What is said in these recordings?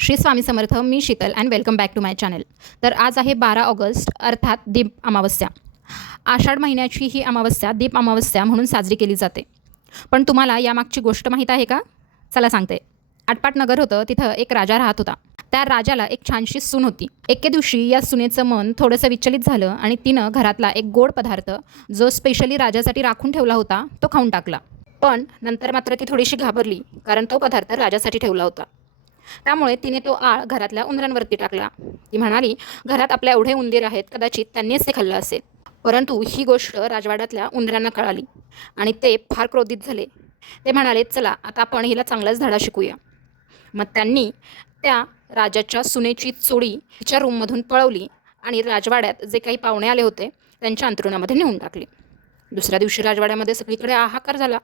श्री स्वामी समर्थ. मी Sheetal and welcome back to my channel. तर आज आहे 12 ऑगस्ट अर्थात दीप अमावस्या. आषाढ महिन्याची ही अमावस्या दीप अमावस्या म्हणून साजरी केली जाते. पण तुम्हाला यामागची गोष्ट माहीत आहे का? चला सांगते. आटपाट नगर होतं, तिथं एक राजा राहत होता. त्या राजाला एक छानशी सून होती. एके दिवशी या सुनेचं मन थोडंसं विचलित झालं आणि तिनं घरातला एक गोड पदार्थ जो स्पेशली राजासाठी राखून ठेवला होता तो खाऊन टाकला. पण नंतर मात्र ती थोडीशी घाबरली, कारण तो पदार्थ राजासाठी ठेवला होता. त्यामुळे तिने तो आळ घरातल्या उंदरांवरती टाकला. ती म्हणाली, घरात आपल्या एवढे उंदीर आहेत, कदाचित त्यांनीच ते खाल्लं असेल. परंतु ही गोष्ट राजवाड्यातल्या उंदरांना कळाली आणि ते फार क्रोधित झाले. ते म्हणाले, चला आता आपण हिला चांगलाच धडा शिकूया. मग त्यांनी त्या राजाच्या सुनेची चोळी तिच्या रूममधून पळवली आणि राजवाड्यात जे काही पाहुणे आले होते त्यांच्या अंथरुणामध्ये नेऊन टाकली. दुसऱ्या दिवशी राजवाड्यामध्ये सगळीकडे हाहाकार झाला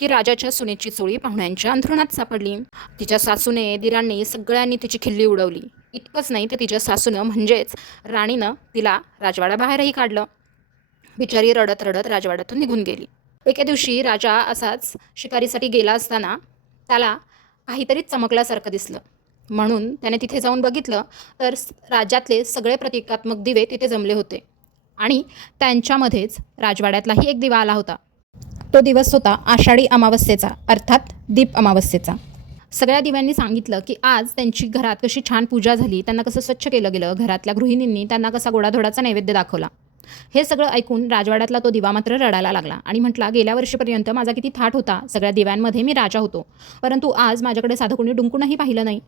की राजाच्या सुनेची चोळी पाहुण्यांच्या अंथरुणात सापडली. तिच्या सासूने, दिरांनी सगळ्यांनी तिची खिल्ली उडवली. इतकंच नाही तर तिच्या सासूनं म्हणजेच राणीनं तिला राजवाड्याबाहेरही काढलं. बिचारी रडत रडत राजवाड्यातून निघून गेली. एके दिवशी राजा असाच शिकारीसाठी गेला असताना त्याला काहीतरी चमकल्यासारखं दिसलं. म्हणून त्याने तिथे जाऊन बघितलं तर राज्यातले सगळे प्रतिकात्मक दिवे तिथे जमले होते आणि त्यांच्यामध्येच राजवाड्यातलाही एक दिवा आला होता. तो दिवस होता आषाढी अमावस्येचा अर्थात दीप अमावस्येचा. सगळ्या दिव्यांनी सांगितलं की आज त्यांची घरात कशी छान पूजा झाली, त्यांना कसं स्वच्छ केलं गेलं, घरातल्या गृहिणींनी त्यांना कसा गोडाधोडाचा नैवेद्य दाखवला. हे सगळं ऐकून राजवाड्यातला तो दिवा मात्र रडायला लागला आणि म्हटला, गेल्या वर्षीपर्यंत माझा किती थाट होता, सगळ्या दिव्यांमध्ये मी राजा होतो, परंतु आज माझ्याकडे साधं कोणी डुंकूनही पाहिलं नाही.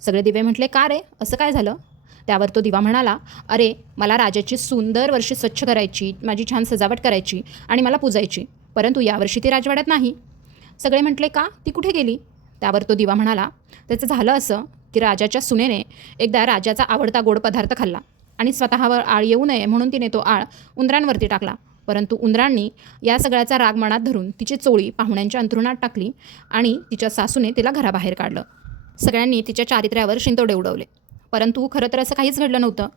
सगळे दिवे म्हटले, का रे, असं काय झालं? त्यावर तो दिवा म्हणाला, अरे, मला राजाची सून दरवर्षी स्वच्छ करायची, माझी छान सजावट करायची आणि मला पूजायची, परंतु यावर्षी ती राजवाड्यात नाही. सगळे म्हटले, का, ती कुठे गेली? त्यावर तो दिवा म्हणाला, त्याचं झालं असं की राजाच्या सुनेने एकदा राजाचा आवडता गोड पदार्थ खाल्ला आणि स्वतःवर आळ येऊ नये म्हणून तिने तो आळ उंदरांवरती टाकला. परंतु उंदरांनी या सगळ्याचा राग मनात धरून तिची चोळी पाहुण्यांच्या अंथरुणात टाकली आणि तिच्या सासूने तिला घराबाहेर काढलं. सगळ्यांनी तिच्या चारित्र्यावर शिंतोडे उडवले. परंतु खरं तर असं काहीच घडलं नव्हतं.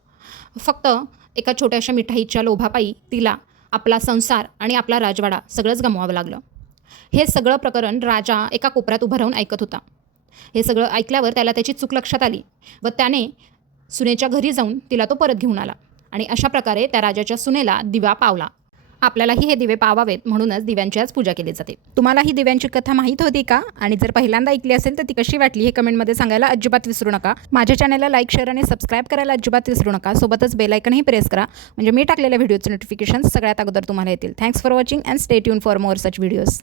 फक्त एका छोट्याशा मिठाईच्या लोभापायी तिला आपला संसार आणि आपला राजवाडा सगळंच गमवावं लागलं. हे सगळं प्रकरण राजा एका कोपऱ्यात उभं राहून ऐकत होता. हे सगळं ऐकल्यावर त्याला त्याची चूक लक्षात आली व त्याने सुनेच्या घरी जाऊन तिला तो परत घेऊन आला आणि अशा प्रकारे त्या राजाच्या सुनेला दिवा पावला. आपल्यालाही हे दिवे पावावेत म्हणूनच दिव्यांची आज पूजा केली जाते. तुम्हाला ही दिव्यांची कथा माहीत होती का? आणि जर पहिल्यांदा ऐकली असेल तर ती कशी वाटली हे कमेंटमध्ये सांगायला अजिबात विसरू नका. माझ्या चॅनलला लाईक, शेअर आणि सबस्क्राईब करायला अजिबात विसरू नका. सोबतच बेल आयकनही प्रेस करा, म्हणजे मी टाकलेल्या व्हिडिओचे नोटिफिकेशन्स सगळ्यात अगोदर तुम्हाला येतील. Thanks for watching and stay tune for more such videos.